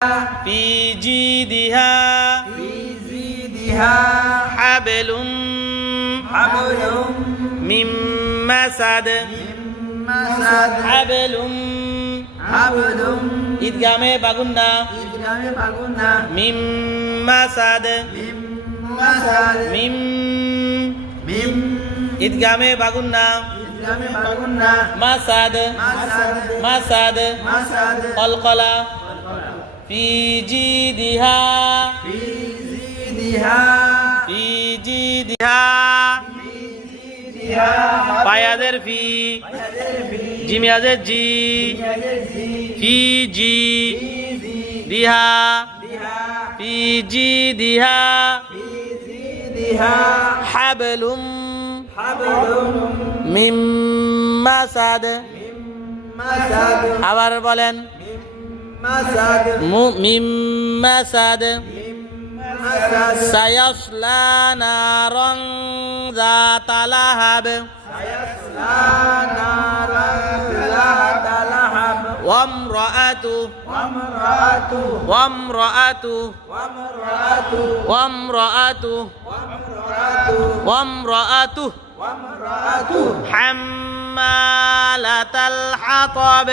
في جيدها حبل من مسد حبل ঈদগামে বাগুন্না মিম মাসাদ মিম ঈদগামে বাগুন্না মাসাদ মাসাদ কলকলা ফি জিদিহা ফি জিদিহা পায়াদের ফি জিমিয়াদের জি ফি জি দিহা ফি জি দিহা হাবলুম মিম মাসাদ আবার বলেন মিম মাসাদ সায়াসলা নারান যাতা লাহাব وامرأته حمالة الحطب